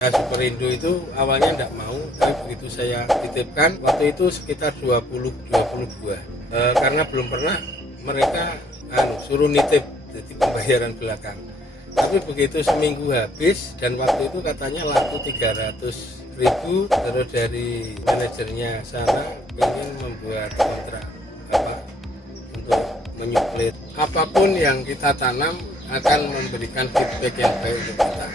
Nah, Superindo itu awalnya tidak mau, tapi begitu saya titipkan waktu itu sekitar 20 buah. Karena belum pernah mereka suruh nitip, jadi pembayaran belakang. Tapi begitu seminggu habis dan waktu itu katanya laku 300.000, terus dari manajernya sana ingin membuat kontrak untuk menyuplit. Apapun yang kita tanam akan memberikan feedback yang baik untuk kita.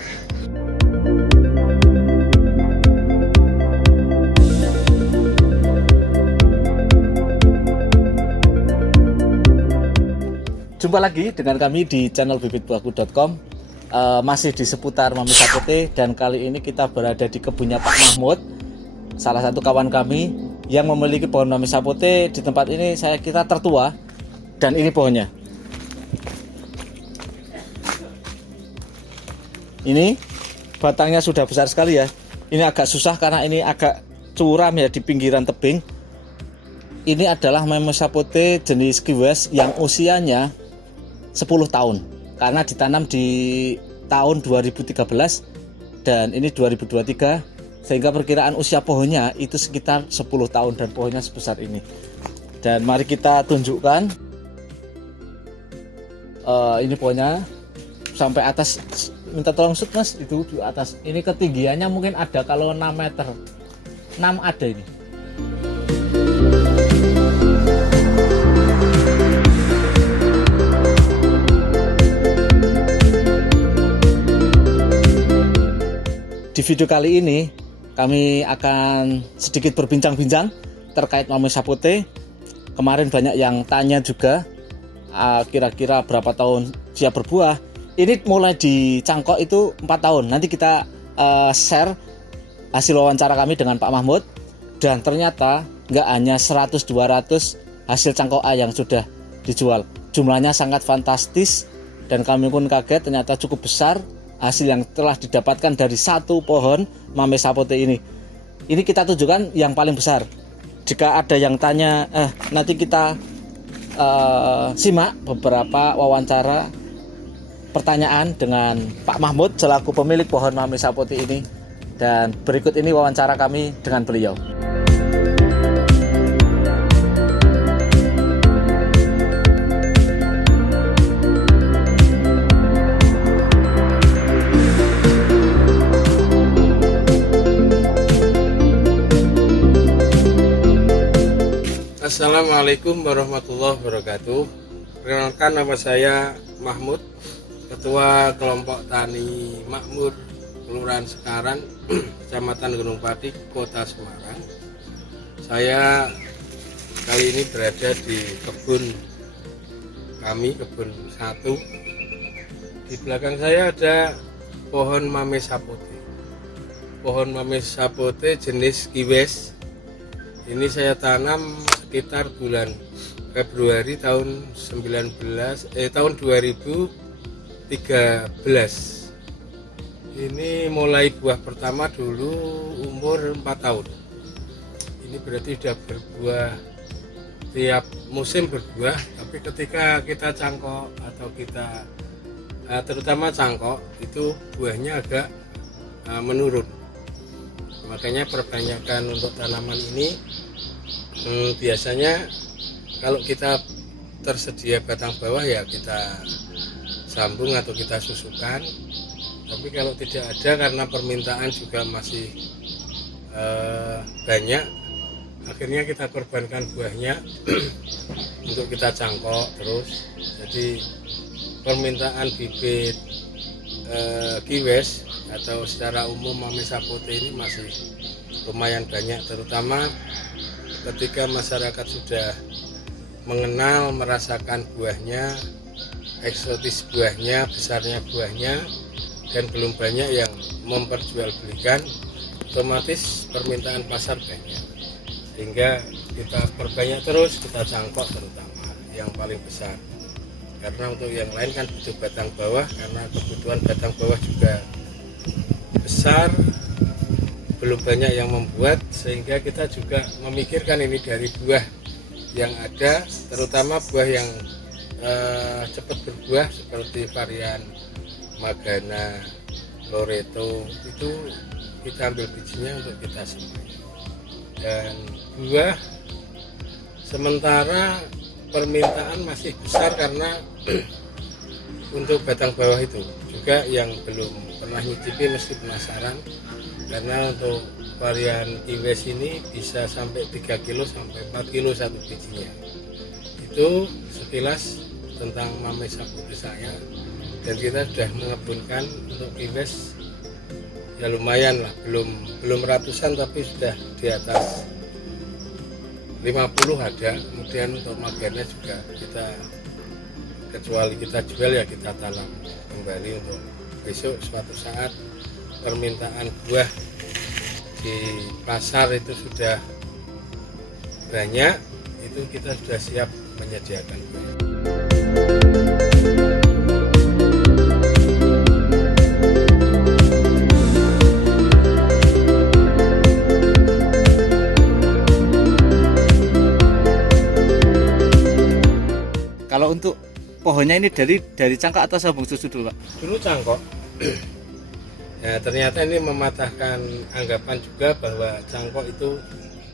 Jumpa lagi dengan kami di channel bibitbuahku.com. Masih di seputar Mami Sapote, dan kali ini kita berada di kebunnya Pak Mahmud, salah satu kawan kami yang memiliki pohon Mami Sapote. Di tempat ini saya kira tertua, dan ini pohonnya. Ini batangnya sudah besar sekali ya. Ini agak susah karena ini agak curam ya di pinggiran tebing. Ini adalah Mami Sapote jenis kiwes yang usianya 10 tahun karena ditanam di tahun 2013 dan ini 2023, sehingga perkiraan usia pohonnya itu sekitar 10 tahun dan pohonnya sebesar ini. Dan mari kita tunjukkan, ini pohonnya sampai atas. Minta tolong shoot mas, itu di atas ini ketinggiannya mungkin ada kalau 6 meter 6 ada ini. Di video kali ini kami akan sedikit berbincang-bincang terkait Mami Sapote. Kemarin banyak yang tanya juga kira-kira berapa tahun siap berbuah. Ini mulai dicangkok itu 4 tahun. Nanti kita share hasil wawancara kami dengan Pak Mahmud. Dan ternyata nggak hanya 100-200 hasil cangkok A yang sudah dijual. Jumlahnya sangat fantastis dan kami pun kaget, ternyata cukup besar hasil yang telah didapatkan dari satu pohon Mami Sapote ini. Ini kita tunjukkan yang paling besar. Jika ada yang tanya, nanti kita simak beberapa wawancara pertanyaan dengan Pak Mahmud selaku pemilik pohon Mami Sapote ini. Dan berikut ini wawancara kami dengan beliau. Assalamualaikum warahmatullahi wabarakatuh. Perkenalkan, nama saya Mahmud, Ketua Kelompok Tani Makmur, Kelurahan Sekaran, Kecamatan Gunung Pati, Kota Semarang. Saya kali ini berada di kebun kami, kebun 1. Di belakang saya ada pohon Mami Sapote. Pohon Mami Sapote jenis kiwes. Ini saya tanam sekitar bulan Februari tahun 2013. Ini mulai buah pertama dulu umur 4 tahun. Ini berarti sudah berbuah, tiap musim berbuah, tapi ketika kita cangkok atau kita terutama cangkok itu buahnya agak menurun. Makanya perbanyakan untuk tanaman ini biasanya kalau kita tersedia batang bawah ya kita sambung atau kita susukan. Tapi kalau tidak ada karena permintaan juga masih banyak, akhirnya kita korbankan buahnya untuk kita cangkok terus. Jadi permintaan bibit kiwes atau secara umum Mami Sapote ini masih lumayan banyak, terutama ketika masyarakat sudah mengenal, merasakan buahnya, eksotis buahnya, besarnya buahnya, dan belum banyak yang memperjualbelikan, otomatis permintaan pasar banyak, sehingga kita perbanyak terus, kita cangkok terutama yang paling besar. Karena untuk yang lain kan butuh batang bawah, karena kebutuhan batang bawah juga besar, belum banyak yang membuat, sehingga kita juga memikirkan ini dari buah yang ada, terutama buah yang cepat berbuah seperti varian Magana, Loreto, itu kita ambil bijinya untuk kita semai. Dan buah sementara permintaan masih besar karena untuk batang bawah itu juga yang belum pernah nyicipi mesti penasaran, karena untuk varian Kiwis ini bisa sampai 3 kilo sampai 4 kilo satu bijinya. Itu sekilas tentang Mamesa Putih saya, dan kita sudah mengembangkan untuk Kiwis ya lumayan lah, belum ratusan tapi sudah di atas 50 ada. Kemudian untuk magarnya juga kita, kecuali kita jual ya kita tanam kembali untuk besok suatu saat permintaan buah di pasar itu sudah banyak, itu kita sudah siap menyediakan buah. Kalau untuk pohonnya ini dari cangkok atau sambung susu dulu, Pak? Dulu cangkok. Ya, ternyata ini mematahkan anggapan juga bahwa cangkok itu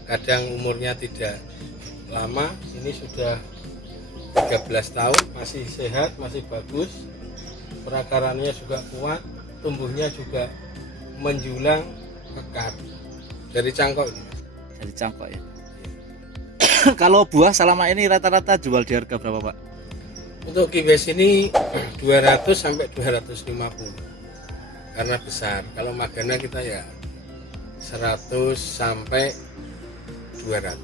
kadang umurnya tidak lama. Ini sudah 13 tahun, masih sehat, masih bagus, perakarannya juga kuat, tumbuhnya juga menjulang kekar dari cangkok ini. Dari cangkok ya. Kalau buah selama ini rata-rata jual di harga berapa, Pak? Untuk Kiwis ini 200 sampai 250 karena besar. Kalau Magana kita ya 100 sampai 200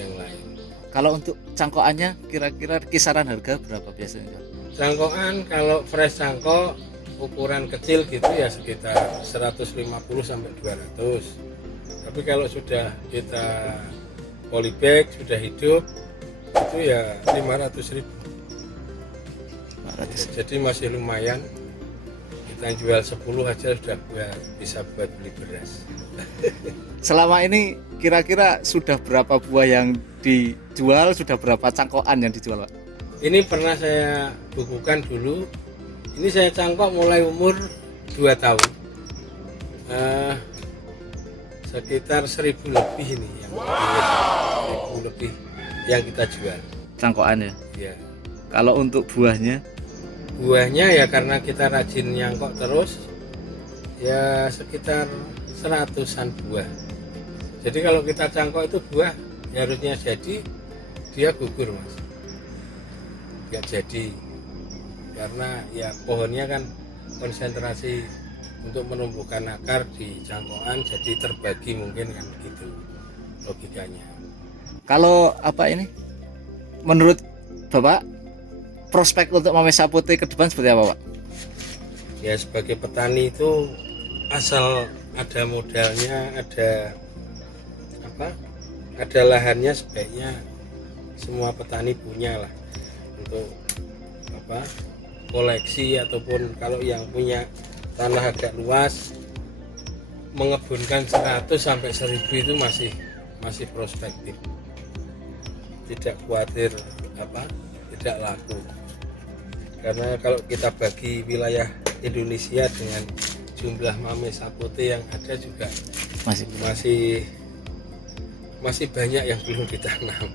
yang lain. Kalau untuk cangkokannya kira-kira kisaran harga berapa biasanya? Cangkokan kalau fresh cangkok ukuran kecil gitu ya sekitar 150 sampai 200. Tapi kalau sudah kita polybag sudah hidup itu ya 500.000. Jadi masih lumayan. Kita jual 10 aja sudah bisa buat beli beras. Selama ini kira-kira sudah berapa buah yang dijual, sudah berapa cangkokan yang dijual, Pak? Ini pernah saya bukukan dulu. Ini saya cangkok mulai umur 2 tahun. Sekitar 1.000 lebih ini yang 1.000 lebih yang kita jual. Cangkokannya? Ya. Kalau untuk buahnya? Buahnya ya karena kita rajin nyangkok terus, ya sekitar 100-an buah. Jadi kalau kita cangkok itu buah ya harusnya jadi, dia gugur mas, nggak jadi karena ya pohonnya kan konsentrasi untuk menumbuhkan akar di cangkokan, jadi terbagi mungkin kan begitu logikanya. Kalau apa ini, menurut Bapak prospek untuk Mamesa Putih ke depan seperti apa, Pak? Ya sebagai petani itu asal ada modalnya, ada lahannya, sebaiknya semua petani punya lah untuk koleksi, ataupun kalau yang punya tanah agak luas mengebunkan 100 sampai 1.000 itu masih prospektif, tidak khawatir tidak laku. Karena kalau kita bagi wilayah Indonesia dengan jumlah Mamesa Putih yang ada juga masih banyak yang belum ditanam.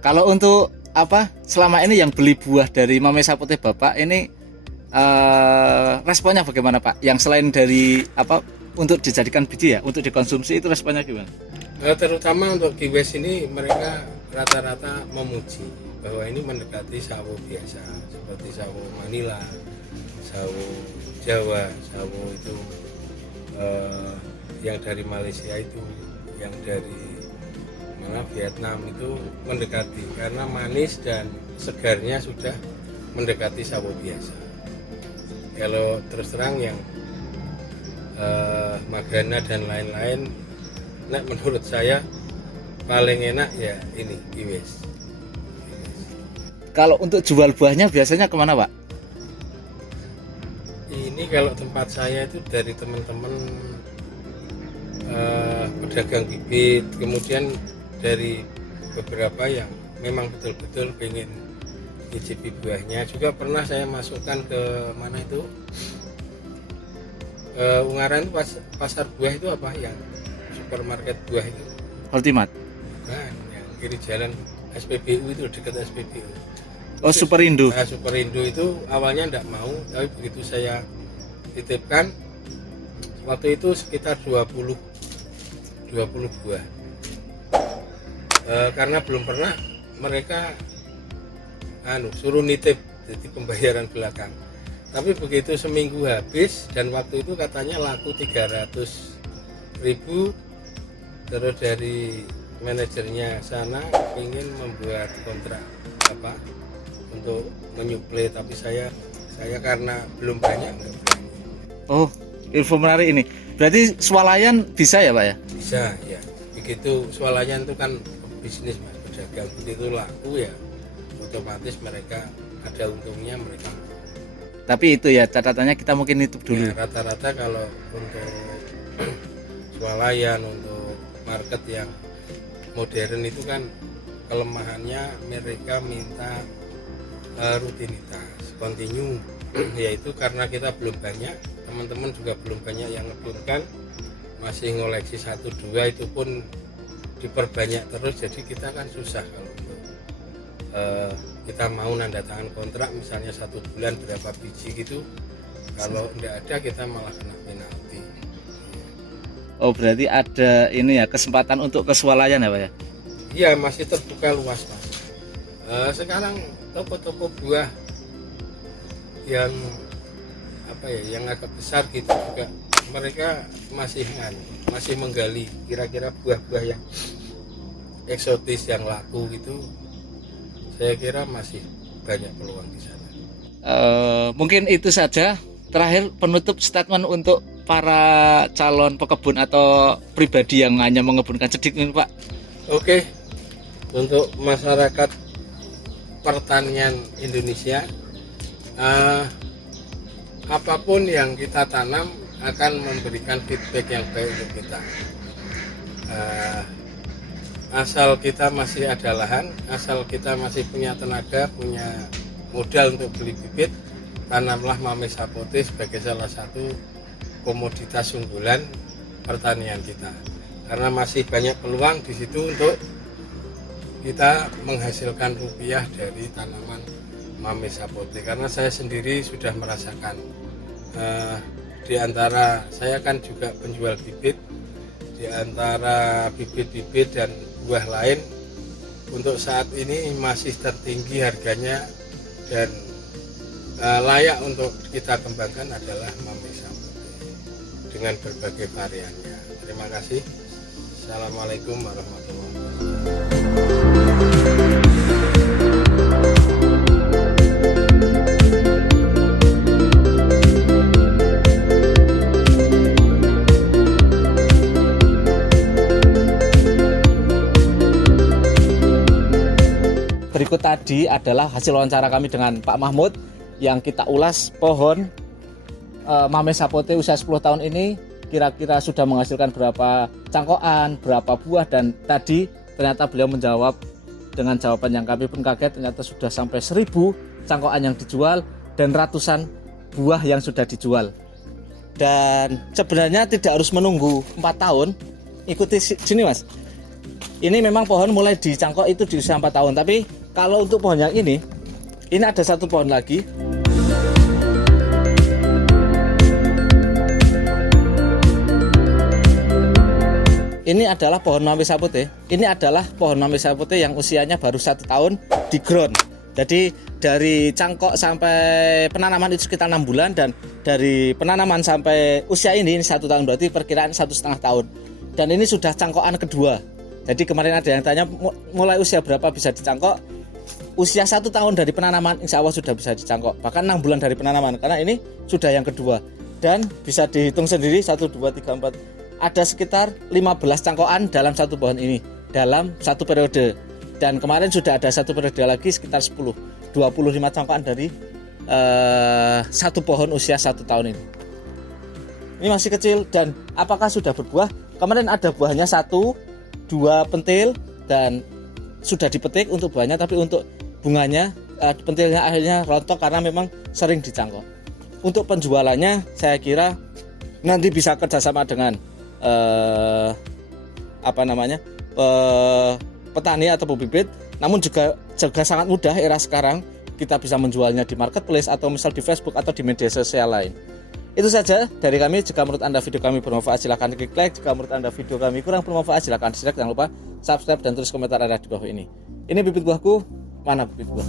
Kalau untuk selama ini yang beli buah dari Mamesa Putih Bapak ini responnya bagaimana, Pak? Yang selain dari untuk dijadikan biji ya, untuk dikonsumsi, itu responnya gimana? Terutama untuk Kiwis ini mereka rata-rata memuji bahwa ini mendekati sawo biasa seperti sawo Manila, sawo Jawa, sawo itu yang dari Malaysia, itu yang dari Vietnam, itu mendekati karena manis dan segarnya sudah mendekati sawo biasa. Kalau terus terang yang Magana dan lain-lain, menurut saya paling enak ya ini Kiwis. Kalau untuk jual buahnya biasanya kemana, Pak? Ini kalau tempat saya itu dari teman-teman pedagang bibit, kemudian dari beberapa yang memang betul-betul pengen nyicipi buahnya. Juga pernah saya masukkan ke mana itu, Ungaran itu pasar buah itu apa yang supermarket buah itu, Ultimate. kan yang kiri jalan SPBU itu, dekat SPBU. Oh, Superindo. Nah, Superindo itu awalnya enggak mau, tapi begitu saya titipkan waktu itu sekitar 20 buah. Karena belum pernah mereka suruh nitip, jadi pembayaran belakang. Tapi begitu seminggu habis dan waktu itu katanya laku 300.000, terus dari manajernya sana ingin membuat kontrak untuk menyuplai, tapi saya karena belum banyak enggak berani. Oh, info menarik ini. Berarti swalayan bisa ya Pak ya? Bisa ya, begitu swalayan itu kan bisnis Mas, pedagang, begitu laku ya otomatis mereka ada untungnya mereka. Tapi itu ya catatannya kita mungkin tutup dulu. Ya, rata-rata kalau untuk swalayan, untuk market yang modern itu kan kelemahannya mereka minta rutinitas, kontinu, yaitu karena kita belum banyak, teman-teman juga belum banyak yang ngeburkan, masih ngoleksi 1-2, itu pun diperbanyak terus, jadi kita kan susah kalau untuk kita mau nanda tangan kontrak misalnya 1 bulan berapa biji gitu, kalau enggak ada kita malah kena penalti. Oh, berarti ada ini ya kesempatan untuk keswalayan ya Pak ya? Iya, masih terbuka luas Mas. Sekarang toko-toko buah yang yang agak besar gitu juga mereka masih menggali kira-kira buah-buah yang eksotis yang laku gitu. Saya kira masih banyak peluang di sana. Mungkin itu saja. Terakhir penutup statement untuk para calon pekebun atau pribadi yang hanya mengebunkan sedikit ini Pak. Oke, untuk masyarakat pertanian Indonesia, apapun yang kita tanam akan memberikan feedback yang baik untuk kita. Asal kita masih ada lahan, asal kita masih punya tenaga, punya modal untuk beli bibit, tanamlah Mame Sapote sebagai salah satu komoditas unggulan pertanian kita. Karena masih banyak peluang di situ untuk kita menghasilkan rupiah dari tanaman Mame Sapote. Karena saya sendiri sudah merasakan, di antara saya kan juga penjual bibit, di antara bibit-bibit dan buah lain untuk saat ini masih tertinggi harganya dan layak untuk kita kembangkan adalah Mame Sapote dengan berbagai variannya. Terima kasih. Assalamualaikum warahmatullahi wabarakatuh. Berikut tadi adalah hasil wawancara kami dengan Pak Mahmud yang kita ulas pohon Mame Sapote usia 10 tahun ini kira-kira sudah menghasilkan berapa cangkokan, berapa buah, dan tadi ternyata beliau menjawab dengan jawaban yang kami pun kaget, ternyata sudah sampai 1000 cangkokan yang dijual dan ratusan buah yang sudah dijual. Dan sebenarnya tidak harus menunggu 4 tahun. Ikuti sini Mas. Ini memang pohon mulai dicangkok itu di usia 4 tahun, tapi kalau untuk pohon yang ini ada satu pohon lagi. Ini adalah pohon Mame Sapote. Ini adalah pohon Mame Sapote yang usianya baru 1 tahun di ground. Jadi dari cangkok sampai penanaman itu sekitar 6 bulan, dan dari penanaman sampai usia ini 1 tahun, berarti perkiraan 1,5 tahun. Dan ini sudah cangkokan kedua. Jadi kemarin ada yang tanya mulai usia berapa bisa dicangkok. Usia 1 tahun dari penanaman insya Allah sudah bisa dicangkok. Bahkan 6 bulan dari penanaman, karena ini sudah yang kedua. Dan bisa dihitung sendiri 1, 2, 3, 4. Ada sekitar 15 cangkokan dalam satu pohon ini dalam satu periode. Dan kemarin sudah ada satu periode lagi sekitar 10, 25 cangkokan dari satu pohon usia 1 tahun ini. Ini masih kecil, dan apakah sudah berbuah? Kemarin ada buahnya 1, 2 pentil dan sudah dipetik untuk buahnya, tapi untuk bunganya pentilnya akhirnya rontok karena memang sering dicangkok. Untuk penjualannya saya kira nanti bisa kerjasama dengan petani atau pebibit, namun juga sangat mudah era sekarang kita bisa menjualnya di marketplace atau misal di Facebook atau di media sosial lain. Itu saja dari kami. Jika menurut Anda video kami bermanfaat silahkan klik like. Jika menurut Anda video kami kurang bermanfaat silahkan dislike. Jangan lupa subscribe dan tulis komentar Anda di bawah ini. Ini bibit buahku, mana bibit buah?